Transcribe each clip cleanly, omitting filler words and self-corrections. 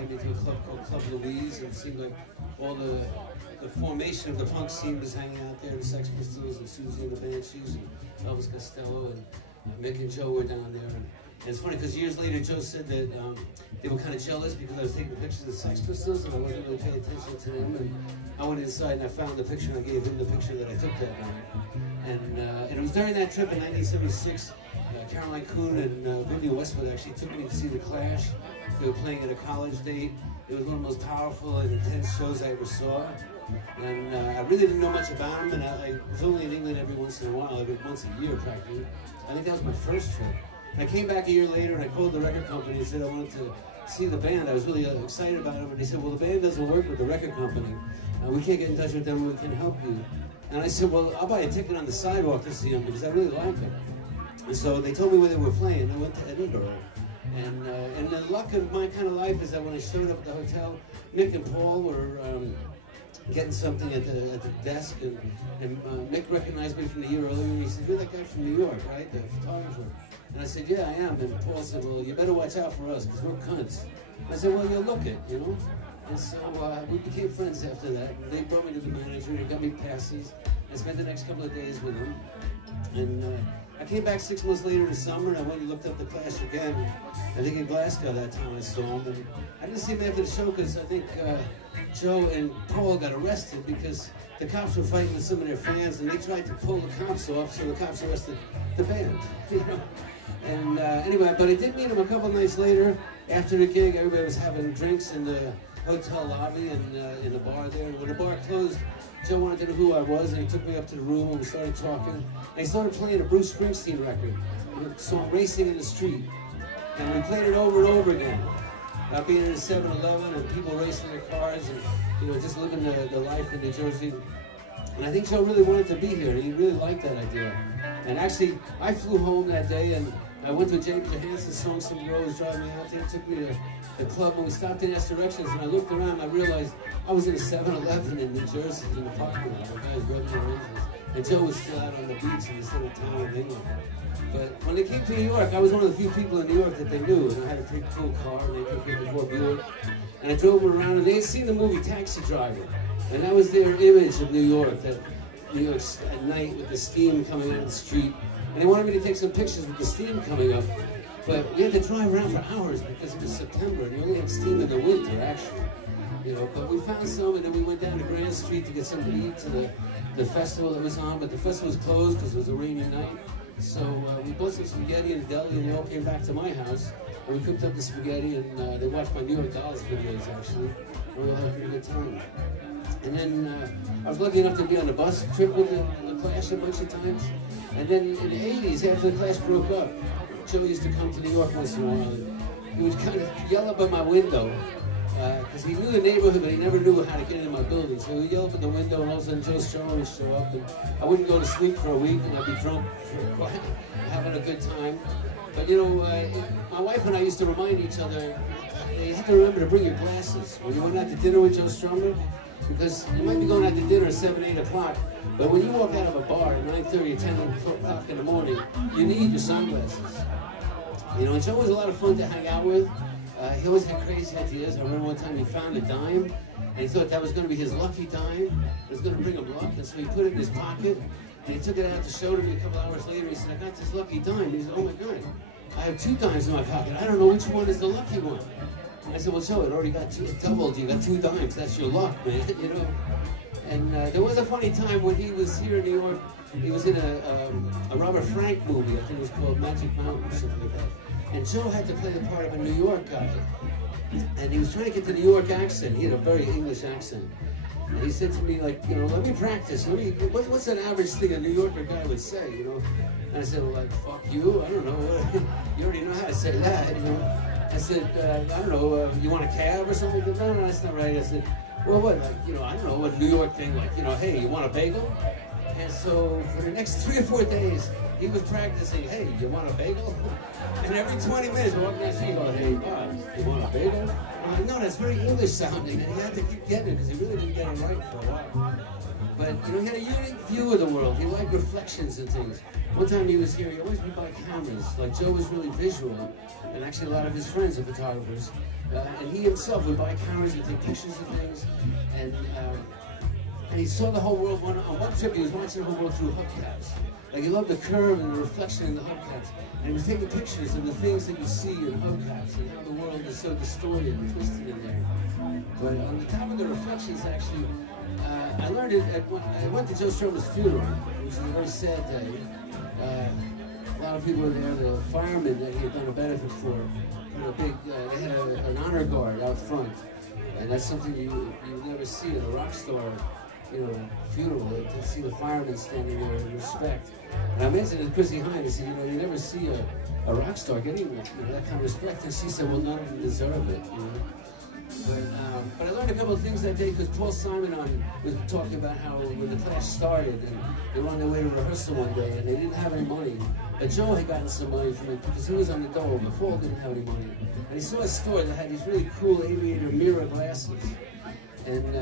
invited me to a club called Club Louise, and it seemed like all the formation of the punk scene was hanging out there, the Sex Pistols and Susie and the Banshees and Elvis Costello and Mick and Joe were down there. And it's funny because years later Joe said that they were kind of jealous because I was taking pictures of the Sex Pistols and I wasn't really paying attention to them. And I went inside and I found the picture and I gave him the picture that I took that night. And it was during that trip in 1976, Caroline Coon and Vivian Westwood actually took me to see the Clash. They were playing at a college date. It was one of the most powerful and intense shows I ever saw. And I really didn't know much about them, and I was only in England every once in a while, every once a year practically. I think that was my first trip. And I came back a year later and I called the record company and said I wanted to see the band. I was really excited about them, and they said, well, the band doesn't work with the record company. We can't get in touch with them, we can help you. And I said, well, I'll buy a ticket on the sidewalk to see them because I really like them. And so they told me where they were playing. I went to Edinburgh. And the luck of my kind of life is that when I showed up at the hotel, Mick and Paul were getting something at the desk, and Mick recognized me from the year earlier, and he said, you're that guy from New York, right, the photographer? And I said, yeah, I am. And Paul said, well, you better watch out for us, because we're cunts. I said, well, you'll look it, you know? And so we became friends after that. And they brought me to the manager, they got me passes. I spent the next couple of days with him. And I came back 6 months later in the summer, and I went and looked up the Clash again. I think in Glasgow that time I saw him. And I didn't see him after the show because I think Joe and Paul got arrested because the cops were fighting with some of their fans, and they tried to pull the cops off, so the cops arrested the band. You know? And anyway, but I did meet him a couple nights later. After the gig, everybody was having drinks in the hotel lobby and in the bar there. And when the bar closed, Joe wanted to know who I was, and he took me up to the room and we started talking. And he started playing a Bruce Springsteen record, the song Racing in the Street. And we played it over and over again. About being in a 7-Eleven and people racing their cars and, you know, just living the life in New Jersey. And I think Joe really wanted to be here, and he really liked that idea. And actually, I flew home that day, and I went to James Johansson's song. Some girl was driving me out there, took me to the club, and we stopped in S Directions, and I looked around, and I realized I was in a 7-Eleven in New Jersey in the parking lot. The guys revving their engines. And Joe was still out on the beach in this little town in England. But when they came to New York, I was one of the few people in New York that they knew, and I had a pretty cool car, an 1854 Buick, and I drove them around, and they had seen the movie Taxi Driver, and that was their image of New York, that New York at night with the steam coming out of the street, and they wanted me to take some pictures with the steam coming up, but we had to drive around for hours because it was September, and you only had steam in the winter, actually, you know, but we found some, and then we went down to Grand Street to get something to eat to the festival that was on, but the festival was closed because it was a rainy night. So we bought some spaghetti in the deli, and they all came back to my house, and we cooked up the spaghetti, and they watched my New York Dolls videos, actually, and we all had a pretty good time. And then I was lucky enough to be on the bus trip with the Clash a bunch of times, and then in the 80s, after the Clash broke up, Joe used to come to New York once in a while, and he would kind of yell up at my window, because he knew the neighborhood, but he never knew how to get into my building. So he'd yell up at the window, and all of a sudden Joe Strummer would show up, and I wouldn't go to sleep for a week, and I'd be drunk for a while, having a good time. But you know, my wife and I used to remind each other, you have to remember to bring your glasses when you went out to dinner with Joe Strummer, because you might be going out to dinner at 7, 8 o'clock, but when you walk out of a bar at 9:30 or 10 o'clock in the morning, you need your sunglasses. You know, and Joe was a lot of fun to hang out with. He always had crazy ideas. I remember one time he found a dime, and he thought that was going to be his lucky dime. It was going to bring him luck, and so he put it in his pocket, and he took it out to show to me a couple hours later. He said, I got this lucky dime. He said, oh my God, I have 2 dimes in my pocket. I don't know which one is the lucky one. And I said, well, Joe, it already got doubled. You got 2 dimes. That's your luck, man, you know. And there was a funny time when he was here in New York. He was in a Robert Frank movie. I think it was called Magic Mountain or something like that. And Joe had to play the part of a New York guy. And he was trying to get the New York accent. He had a very English accent. And he said to me, like, you know, let me practice. What's an average thing a New Yorker guy would say, you know? And I said, well, like, fuck you. I don't know. You already know how to say that, you know? I said, I don't know, you want a cab or something? He said, no, that's not right. I said, well, what, like, you know, I don't know, what New York thing, like, you know, hey, you want a bagel? And so for the next 3 or 4 days, he was practicing, hey, you want a bagel? And every 20 minutes, we're walking down the street going, hey, Bob, you want a bagel? No, that's very English sounding, and he had to keep getting it because he really didn't get it right for a while. But you know, he had a unique view of the world. He liked reflections and things. One time he was here, he always would buy cameras. Like Joe was really visual, and actually a lot of his friends are photographers. And he himself would buy cameras and take pictures of things. And he saw the whole world. On one trip, he was watching the whole world through hubcaps. Like he loved the curve and the reflection in the hubcaps. And he was taking pictures of the things that you see in hubcaps and how the world is so distorted and twisted in there. But on the top of the reflections, actually, I learned it I went to Joe Strummer's funeral, which was a very sad day. A lot of people were there. The firemen that he had done a benefit for, they had an honor guard out front, and that's something you never see at a rock star, funeral. To see the firemen standing there in respect. And I mentioned it to Chrissy Hine. I said, you never see a rock star getting that kind of respect. And she said, well, none of them deserve it. But I learned a couple of things that day because Paul Simon was talking about how when the Clash started and they were on their way to rehearsal one day and they didn't have any money. But Joe had gotten some money from it because he was on the dole, but Paul didn't have any money. And he saw a store that had these really cool aviator mirror glasses. And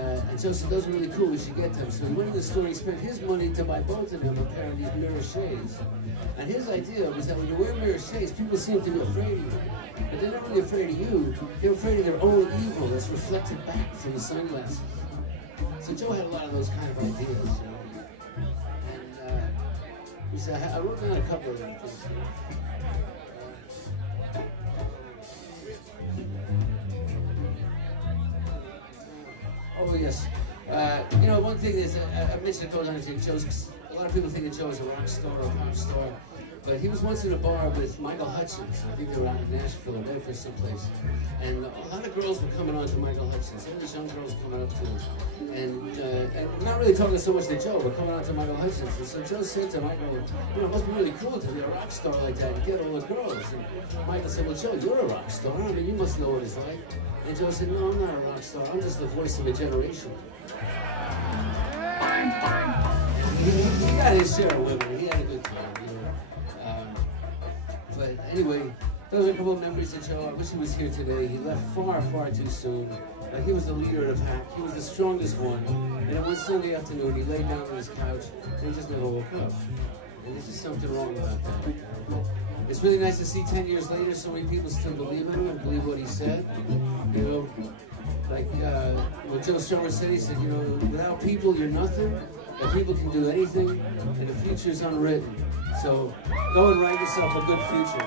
Joe said, those are really cool, we should get them. So he went to the store and he spent his money to buy both of them a pair of these mirror shades. And his idea was that when you wear mirror shades, people seem to be afraid of you. But they're not really afraid of you, they're afraid of their own evil that's reflected back from the sunglasses. So Joe had a lot of those kind of ideas, And he said, I wrote down a couple of them things here. Oh yes, one thing is, I mentioned a couple times, Joe's, a lot of people think of Joe as a rock star or a pop star, but he was once in a bar with Michael Hutchence. I think they were out in Nashville or Memphis someplace, and a lot of girls were coming on to Michael Hutchence. Some of these young girls coming up to him, and not really talking so much to Joe, but coming on to Michael Hutchence. And so Joe said to Michael, it must be really cool to be a rock star like that and get all the girls. And Michael said, well, Joe, you're a rock star. I mean, you must know what it's like. And Joe said, no, I'm not a rock star. I'm just the voice of a generation. He got his share of women. He had a good time, But anyway, those are a couple of memories of Joe. I wish he was here today. He left far, far too soon. He was the leader of the pack. He was the strongest one. And then one Sunday afternoon, he laid down on his couch and he just never woke up. And there's just something wrong about that. It's really nice to see 10 years later so many people still believe in him and believe what he said. Like what Joe Strummer said, he said, without people, you're nothing. That people can do anything, and the future's unwritten. So go and write yourself a good future.